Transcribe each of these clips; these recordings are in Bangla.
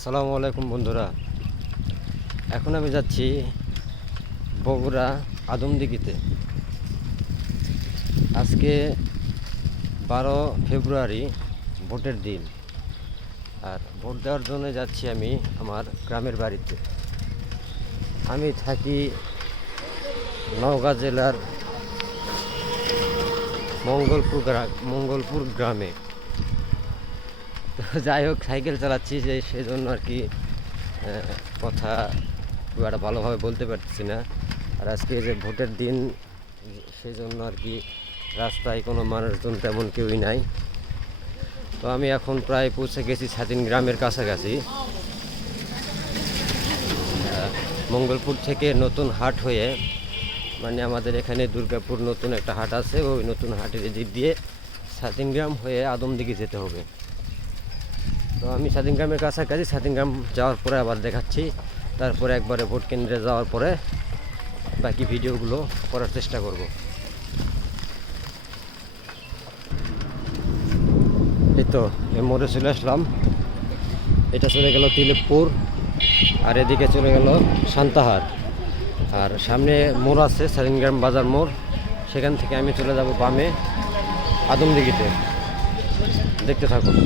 আসসালামু আলাইকুম বন্ধুরা। এখন আমি যাচ্ছি বগুড়া আদমদিঘিতে। আজকে 12 ফেব্রুয়ারি ভোটের দিন, আর ভোট দেওয়ার জন্য যাচ্ছি আমি আমার গ্রামের বাড়িতে। আমি থাকি নওগাঁ জেলার মঙ্গলপুর গ্রামে। তো যাই হোক, সাইকেল চালাচ্ছি সেই জন্য আর কি কথা খুব একটা ভালোভাবে বলতে পারতেছি না। আর আজকে যে ভোটের দিন, সেই জন্য আর কি রাস্তায় কোনো মানুষজন তেমন কেউই নাই। তো আমি এখন প্রায় পৌঁছে গেছি স্বাধীন গ্রামের কাছাকাছি। মঙ্গলপুর থেকে নতুন হাট হয়ে, মানে আমাদের এখানে দুর্গাপুর নতুন একটা হাট আছে, ওই নতুন হাটের দিক দিয়ে স্বাধীন গ্রাম হয়ে আদমদিঘি যেতে হবে। তো আমি স্বাধীন গ্রামের কাছাকাছি, স্বাধীন গ্রাম যাওয়ার পরে আবার দেখাচ্ছি। তারপরে একবারে ভোট কেন্দ্রে যাওয়ার পরে বাকি ভিডিওগুলো করার চেষ্টা করব। এই তো মোড়ে চলে আসলাম। এটা চলে গেল তিলেকপুর, আর এদিকে চলে গেল সান্তাহার। আর সামনে মোড় আছে স্বাধীনগ্রাম বাজার মোড়, সেখান থেকে আমি চলে যাব বামে আদমদিঘিতে। দেখতে থাকুন।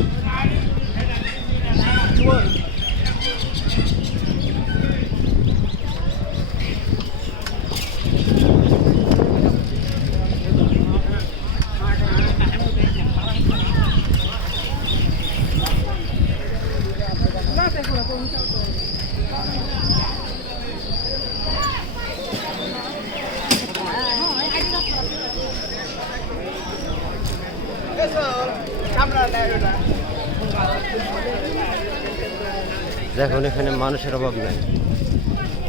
দেখুন, এখানে মানুষের অভাব নাই,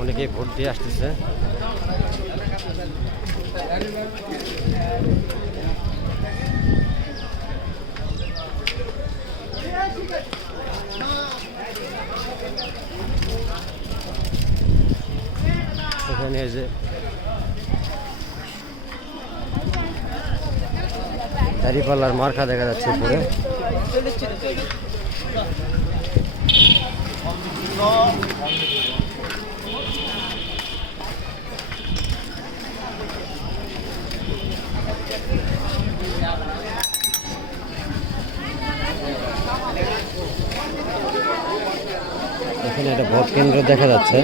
অনেকেই ভোট দিয়ে আসতেছে। এখানে যে দাঁড়িপাল্লার মার্কা দেখা যাচ্ছে উপরে। এখানে একটা ভোট কেন্দ্র দেখা যাচ্ছে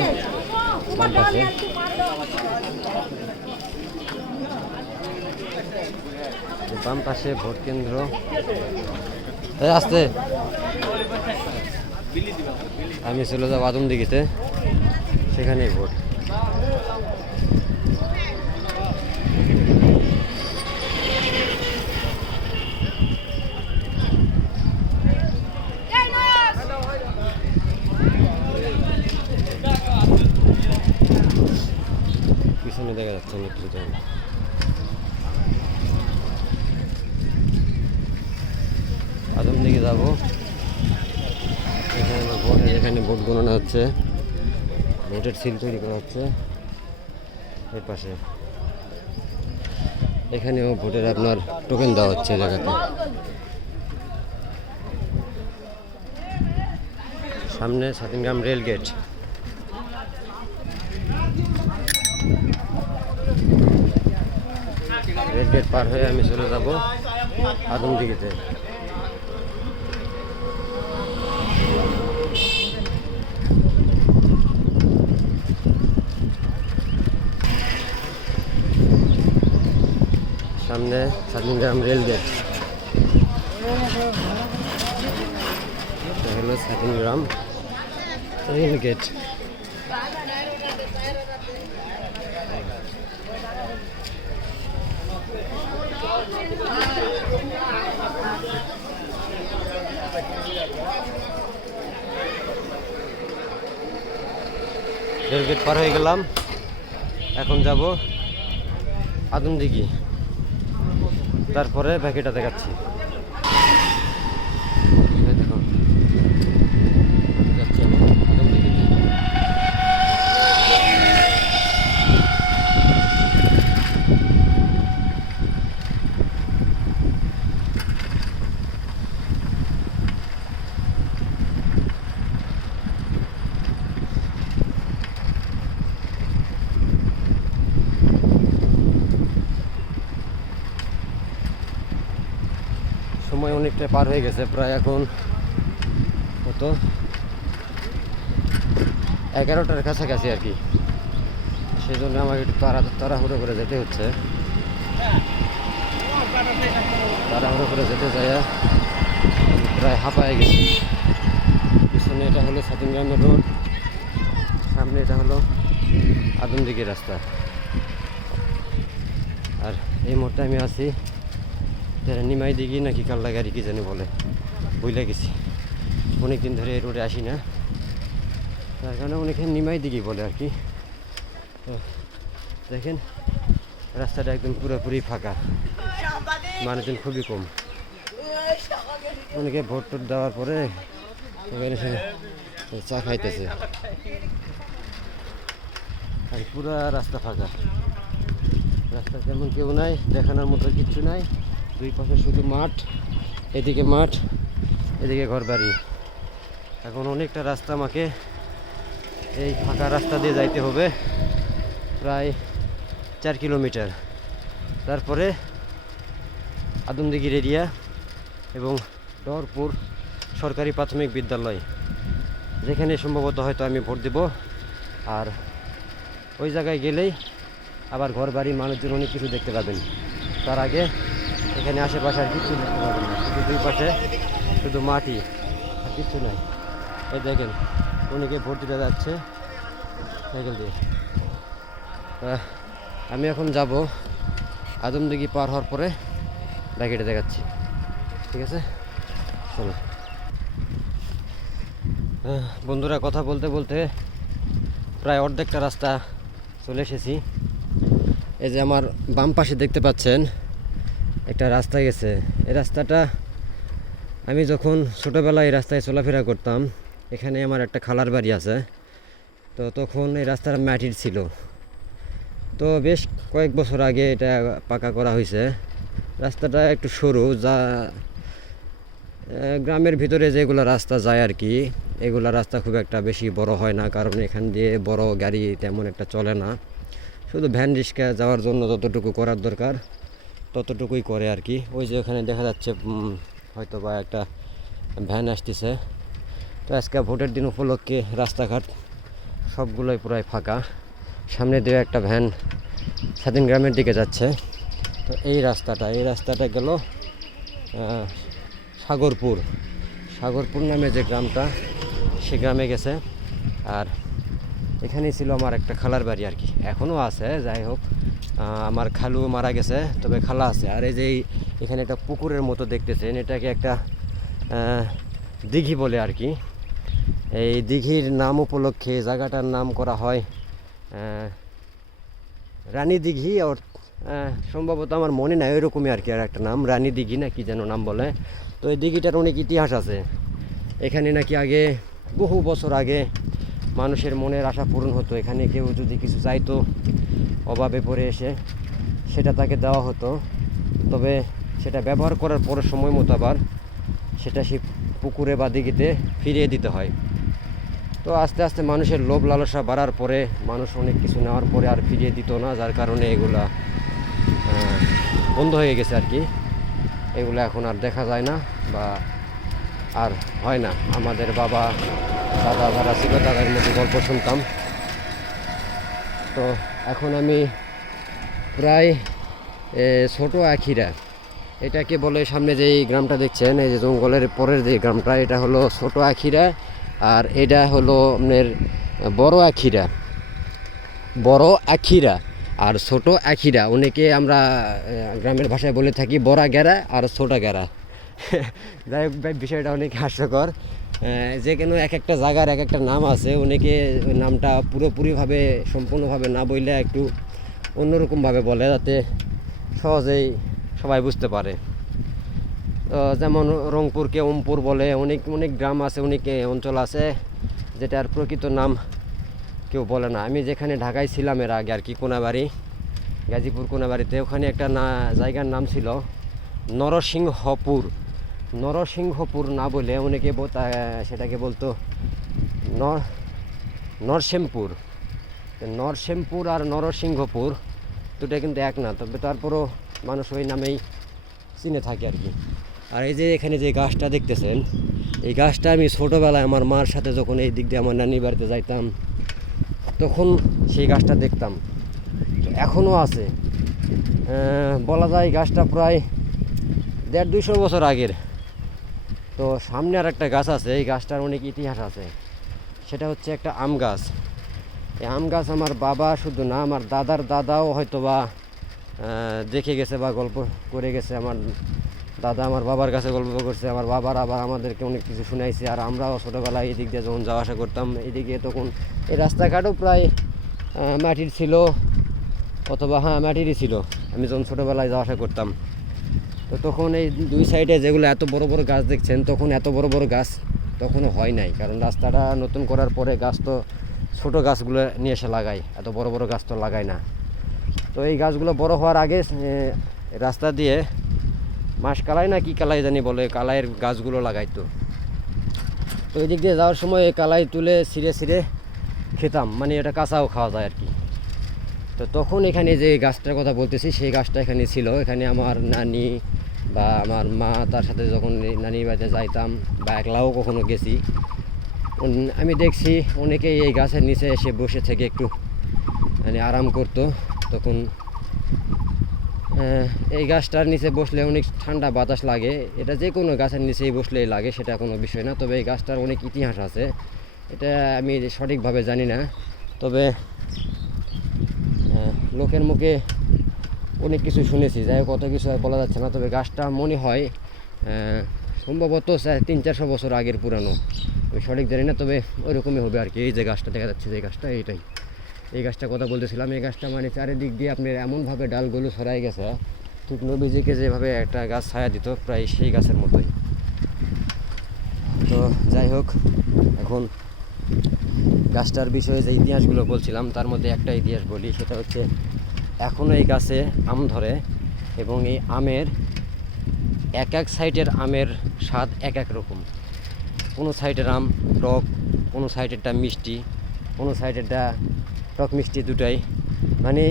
বাম পাশে। বাম পাশে ভোট কেন্দ্র। আসতে আমি চলে যাবো আদমদিঘিতে, সেখানেই ভোট। পিছনে দেখা যাচ্ছে নেতৃত্ব। আদমদিঘি যাবো, এখানে ভোট, এখানে ভোট গণনা হচ্ছে, ভোটের সিল তৈরি করা হচ্ছে এর পাশে। এখানেও ভোটের আপনার টোকেন দেওয়া হচ্ছে জায়গাতে। সামনে স্বাধীনগ্রাম রেল গেট। রেল গেট পার হয়ে আমি চলে যাব আদমদিঘিতে। সামনে স্বাধীনগ্রাম রেল গেট, হলো স্বাধীনগ্রাম রেল গেট। রেল গেট পার হয়ে গেলাম, এখন যাব আদমদিঘি, তারপরে বাকিটা দেখাচ্ছি। দেখুন, যাচ্ছি আমি আদমদিঘিতে। অনেকটা পার হয়ে গেছে, প্রায় এখন কত 11টার কাছাকাছি আর কি। সেই জন্য আমাকে একটু তাড়াহুড়ো করে যেতে হচ্ছে। তাড়াহুড়ো করে যেতে যায় প্রায় হাঁপায়ে গেছি। পিছনে এটা হলো ছাতিমগ্রামের রোড, সামনে এটা হলো আদমদিঘির রাস্তা। আর এই মুহূর্তে আমি আছি নিমাই দিঘি নাকি কাল্লাগাড়ি কি জানি বলে, বুঝলে গেছি। অনেকদিন ধরে এই রোডে আসি না, তার কারণে অনেকে নিমাই দিঘি বলে আর কি। তো দেখেন রাস্তাটা একদম পুরোপুরি ফাঁকা, মানুষজন খুবই কম। অনেকে ভোট টোট দেওয়ার পরে চা খাইতেছে, আর পুরা রাস্তা ফাঁকা। রাস্তা তেমন কেউ নাই, দেখানোর মতো কিচ্ছু নাই। দুই পাশে শুধু মাঠ, এদিকে মাঠ, এদিকে ঘরবাড়ি। এখন অনেকটা রাস্তা আমাকে এই ফাঁকা রাস্তা দিয়ে যাইতে হবে, প্রায় 4 কিলোমিটার। তারপরে আদমদিঘির এরিয়া এবং ডরপুর সরকারি প্রাথমিক বিদ্যালয়, যেখানে সম্ভবত হয়তো আমি ভোট দেব। আর ওই জায়গায় গেলেই আবার ঘর বাড়ি, মানুষজন অনেক কিছু দেখতে পাবেন। তার আগে এখানে আশেপাশে আর কিছু দেখতে পাবেন না, শুধু দুই পাশে শুধু মাটি আর কিছু নাই। এই দেখেন অনেকে ভোট দিতে যাচ্ছে সাইকেল দিয়ে। আমি এখন যাব আদমদিঘি পার হওয়ার পরে বাকিটা দেখাচ্ছি, ঠিক আছে? চলো বন্ধুরা, কথা বলতে বলতে প্রায় অর্ধেকটা রাস্তা চলে এসেছি। এই যে আমার বাম পাশে দেখতে পাচ্ছেন একটা রাস্তা গেছে। এই রাস্তাটা আমি যখন ছোটোবেলায় এই রাস্তায় চলাফেরা করতাম, এখানে আমার একটা খালার বাড়ি আছে, তো তখন এই রাস্তাটা মাটির ছিল। তো বেশ কয়েক বছর আগে এটা পাকা করা হয়েছে। রাস্তাটা একটু সরু, যা গ্রামের ভিতরে যেগুলো রাস্তা যায় আর কি, এগুলা রাস্তা খুব একটা বেশি বড় হয় না, কারণ এখান দিয়ে বড় গাড়ি তেমন একটা চলে না। শুধু ভ্যান রিক্সা যাওয়ার জন্য যতটুকু করার দরকার ততটুকুই করে আর কি। ওই যে ওখানে দেখা যাচ্ছে হয়তো বা একটা ভ্যান আসতেছে। তো আজকে ভোটের দিন উপলক্ষে রাস্তাঘাট সবগুলোই প্রায় ফাঁকা। সামনে দিয়ে একটা ভ্যান ছাতিমগ্রামের দিকে যাচ্ছে। তো এই রাস্তাটা গেল সাগরপুর নামে যে গ্রামটা, সে গ্রামে গেছে। আর এখানেই ছিল আমার একটা খালার বাড়ি আর কি, এখনও আছে। যাই হোক, আমার খালু মারা গেছে, তবে খালা আছে। আর এই যে এখানে একটা পুকুরের মতো দেখতেছেন, এটাকে একটা দিঘি বলে আর কি। এই দিঘির নাম উপলক্ষে জায়গাটার নাম করা হয় রানী দিঘি। ওর সম্ভবত আমার মনে নাই, ওইরকমই আর কি, আর একটা নাম রানী দিঘি না কি যেন নাম বলে। তো এই দিঘিটার অনেক ইতিহাস আছে। এখানে নাকি আগে, বহু বছর আগে, মানুষের মনের আশা পূরণ হতো। এখানে কেউ যদি কিছু চাইতো, অভাবে পড়ে এসে, সেটা তাকে দেওয়া হতো। তবে সেটা ব্যবহার করার পরে সময় মতো আবার সেটা সেই পুকুরে বা দিঘিতে ফিরিয়ে দিতে হয়। তো আস্তে আস্তে মানুষের লোভ লালসা বাড়ার পরে, মানুষ অনেক কিছু নেওয়ার পরে আর ফিরিয়ে দিত না, যার কারণে এগুলা বন্ধ হয়ে গেছে আর কি। এগুলো এখন আর দেখা যায় না বা আর হয় না। আমাদের বাবা দাদা যারা ছিল তাদের মধ্যে গল্প শুনতাম। তো এখন আমি প্রায় ছোট আখিরা, এটাকে বলে, সামনে যে গ্রামটা দেখছেন, এই যে জঙ্গলের পরের যে গ্রামটা, এটা হলো ছোট আখিরা। আর এটা হলো আপনার বড় আখিরা আর ছোট আখিরা। অনেকে আমরা গ্রামের ভাষায় বলে থাকি বড়া গেরা আর ছোটা গেরা। যাই হোক, বিষয়টা অনেক হাস্যকর। যে কেন এক একটা জায়গার এক একটা নাম আছে, অনেকে নামটা পুরোপুরিভাবে সম্পূর্ণভাবে না বললে একটু অন্যরকমভাবে বলে, যাতে সহজেই সবাই বুঝতে পারে। যেমন রংপুরকে ওমপুর বলে, অনেক গ্রাম আছে, অনেক অঞ্চল আছে যেটার প্রকৃত নাম কেউ বলে না। আমি যেখানে ঢাকায় ছিলাম এর আগে আর কি, কোনাবাড়ি, গাজীপুর কোনাবাড়িতে, ওখানে একটা জায়গার নাম ছিল নরসিংহপুর না বলে অনেকে সেটাকে বলতো নরসিংহপুর আর নরসিংহপুর দুটো কিন্তু এক না, তবে তারপরও মানুষ ওই নামেই চিনে থাকে আর কি। আর এই যে এখানে যে গাছটা দেখতেছেন, এই গাছটা আমি ছোটোবেলায় আমার মার সাথে যখন এই দিক দিয়ে আমার নানির বাড়িতে যাইতাম তখন সেই গাছটা দেখতাম, এখনও আছে। বলা যায় গাছটা প্রায় 150-200 বছর আগের। তো সামনে আর একটা গাছ আছে, এই গাছটার অনেক ইতিহাস আছে। সেটা হচ্ছে একটা আম গাছ। এই আম গাছ আমার বাবা শুধু না, আমার দাদার দাদাও হয়তো বা দেখে গেছে বা গল্প করে গেছে। আমার দাদা আমার বাবার কাছে গল্প করছে, আমার বাবার আবার আমাদেরকে অনেক কিছু শুনাইছে। আর আমরাও ছোটোবেলায় এদিক দিয়ে যখন যাওয়া আসা করতাম, এদিকে তখন এই রাস্তাঘাটও প্রায় মাটির ছিল, অথবা মাটিরই ছিল আমি যখন ছোটোবেলায় যাওয়া আসা করতাম। তো তখন এই দুই সাইডে যেগুলো এত বড় বড় গাছ দেখছেন, তখন এত বড় বড় গাছ তখনও হয় নাই, কারণ রাস্তাটা নতুন করার পরে গাছ তো ছোটো গাছগুলো নিয়ে এসে লাগায়, এত বড় বড় গাছ তো লাগায় না। তো এই গাছগুলো বড় হওয়ার আগে রাস্তা দিয়ে মাস কালাই না কি কালাই জানি বলে, কালাইয়ের গাছগুলো লাগাইতো। তো ওই দিক দিয়ে যাওয়ার সময় কালাই তুলে ছিঁড়ে ছিঁড়ে খেতাম, মানে এটা কাঁচাও খাওয়া যায় আর কি। তো তখন এখানে যে গাছটার কথা বলতেছি, সেই গাছটা এখানে ছিল। এখানে আমার নানি বা আমার মা তার সাথে যখন নানির বাড়িতে যাইতাম বা একলাও কখনো গেছি, আমি দেখছি অনেকেই এই গাছের নিচে এসে বসে থেকে একটু মানে আরাম করতো। তখন এই গাছটার নিচে বসলে অনেক ঠান্ডা বাতাস লাগে। এটা যে কোনো গাছের নিচেই বসলেই লাগে, সেটা কোনো বিষয় না। তবে এই গাছটার অনেক ইতিহাস আছে, এটা আমি সঠিকভাবে জানি না। তবে লোকের মুখে অনেক কিছু শুনেছি, যাই হোক কত কিছু বলা যাচ্ছে না। তবে গাছটা মনে হয় সম্ভবত 300-400 বছর আগের পুরানো, আমি সঠিক জানি না, তবে ওইরকমই হবে আর কি। এই যে গাছটা দেখা যাচ্ছে, যে গাছটা এইটাই, এই গাছটার কথা বলতেছিলাম। এই গাছটা মানে চারিদিক দিয়ে আপনার এমনভাবে ডালগুলো ছড়াই গেছে, ঠিক নবীজিকে যেভাবে একটা গাছ ছায়া দিত প্রায় সেই গাছের মতোই। তো যাই হোক, এখন গাছটার বিষয়ে যে ইতিহাসগুলো বলছিলাম তার মধ্যে একটা ইতিহাস বলি, সেটা হচ্ছে এখনও এই গাছে আম ধরে, এবং এই আমের এক এক সাইডের আমের স্বাদ এক এক রকম। কোনো সাইডের আম টক, কোনো সাইডেরটা মিষ্টি, কোনো সাইডেরটা টক মিষ্টি দুটাই, মানে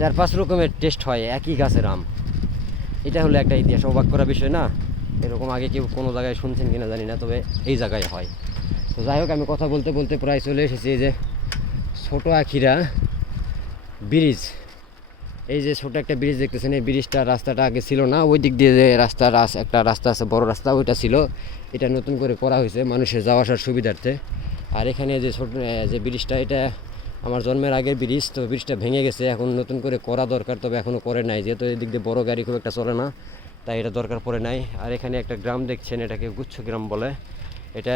4-5 রকমের টেস্ট হয় একই গাছের আম। এটা হলো একটা ইতিহাস, অবাক করা বিষয় না? এরকম আগে কেউ কোনো জায়গায় শুনছেন কিনা জানি না, তবে এই জায়গায় হয়। তো যাই হোক, আমি কথা বলতে বলতে প্রায় চলে এসেছি এই যে ছোটো আখিরা ব্রিজ। এই যে ছোটো একটা ব্রিজ দেখতেছেন, এই ব্রিজটা রাস্তাটা আগে ছিল না, ওই দিক দিয়ে যে একটা রাস্তা আছে বড় রাস্তা, ওইটা ছিল। এটা নতুন করে করা হয়েছে মানুষের যাওয়া আসার সুবিধার্থে। আর এখানে যে যে ব্রিজটা, এটা আমার জন্মের আগের ব্রিজ, তো ব্রিজটা ভেঙে গেছে, এখন নতুন করে করা দরকার, তবে এখনও করে নাই, যেহেতু এদিক দিয়ে বড় গাড়ি খুব একটা চলে না, তাই এটা দরকার পড়ে নাই। আর এখানে একটা গ্রাম দেখছেন, এটাকে গুচ্ছ গ্রাম বলে। এটা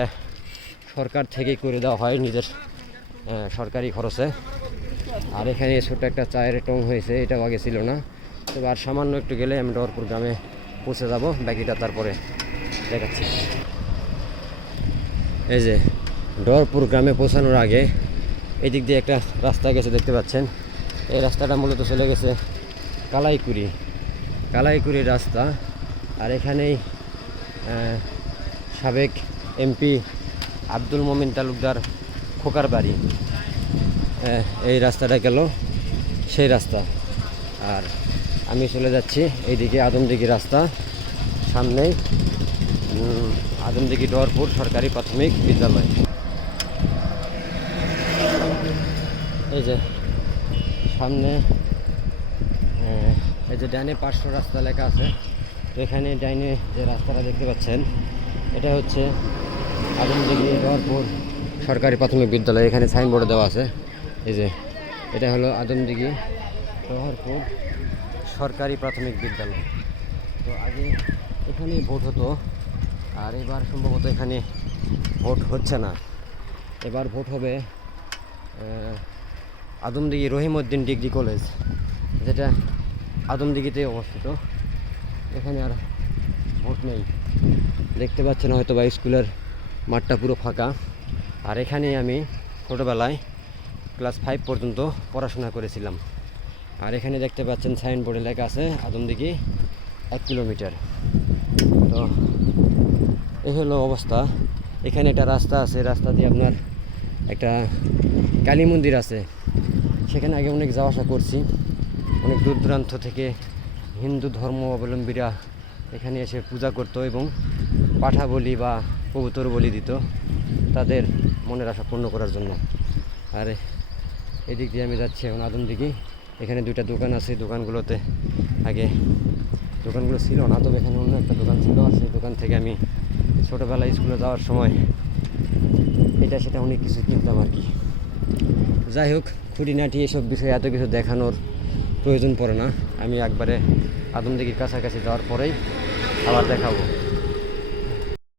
সরকার থেকেই করে দেওয়া হয় নিজের সরকারি খরচে। আর এখানে ছোট্ট একটা চায়ের টং হয়েছে, এটাও আগে ছিল না। তবে আর সামান্য একটু গেলে আমি ডরপুর গ্রামে পৌঁছে যাব, বাকিটা তারপরে দেখাচ্ছি। এই যে ডরপুর গ্রামে পৌঁছানোর আগে এদিক দিয়ে একটা রাস্তা গেছে, দেখতে পাচ্ছেন। এই রাস্তাটা মূলত চলে গেছে কালাইকুড়ি রাস্তা। আর এখানেই সাবেক এমপি আব্দুল মোমিন তালুকদার খোকার বাড়ি। এই রাস্তাটা গেল সেই রাস্তা। আর আমি চলে যাচ্ছি এইদিকে আদমদিঘি রাস্তা, সামনেই আদমদিঘি ডরপুর সরকারি প্রাথমিক বিদ্যালয়। এই যে সামনে এই যে ডাইনে 500 রাস্তা লেখা আছে। তো এখানে ডাইনে যে রাস্তাটা দেখতে পাচ্ছেন, এটা হচ্ছে আদমদিঘি ডরপুর সরকারি প্রাথমিক বিদ্যালয়। এখানে সাইনবোর্ডে দেওয়া আছে, এই যে এটা হলো আদমদিঘি ডরপুর সরকারি প্রাথমিক বিদ্যালয়। তো আগে এখানেই ভোট হতো, আর এবার সম্ভবত এখানে ভোট হচ্ছে না। এবার ভোট হবে আদমদিঘি রহিমউদ্দিন ডিগ্রি কলেজ, যেটা আদমদিঘিতে অবস্থিত। এখানে আর ভোট নেই, দেখতে পাচ্ছেন হয়তো বা স্কুলের মাঠটা পুরো ফাঁকা। আর এখানে আমি ছোটোবেলায় ক্লাস 5 পর্যন্ত পড়াশোনা করেছিলাম। আর এখানে দেখতে পাচ্ছেন সাইনবোর্ডে লেখা আছে আদমদিঘি 1 কিলোমিটার। তো এই হলো অবস্থা। এখানে একটা রাস্তা আছে, রাস্তা দিয়ে আপনার একটা কালী মন্দির আছে, সেখানে আগে অনেক যাওয়া আসা করছি। অনেক দূর দূরান্ত থেকে হিন্দু ধর্ম অবলম্বীরা এখানে এসে পূজা করতো এবং পাঠা বলি বা কবুতর বলি দিত তাদের মনের আশা পূর্ণ করার জন্য। আর এদিক দিয়ে আমি যাচ্ছি এখন আদম দিঘি। এখানে দুইটা দোকান আছে, দোকানগুলোতে আগে দোকানগুলো ছিল না, তবে এখানে অন্য একটা দোকান ছিল। আর সেই দোকান থেকে আমি ছোটোবেলায় স্কুলে যাওয়ার সময় এটা সেটা অনেক কিছু কিনতাম আর কি। যাই হোক, খুঁটিনাটি এসব বিষয়ে এত কিছু দেখানোর প্রয়োজন পড়ে না। আমি একবারে আদম দিঘির কাছাকাছি যাওয়ার পরেই আবার দেখাবো।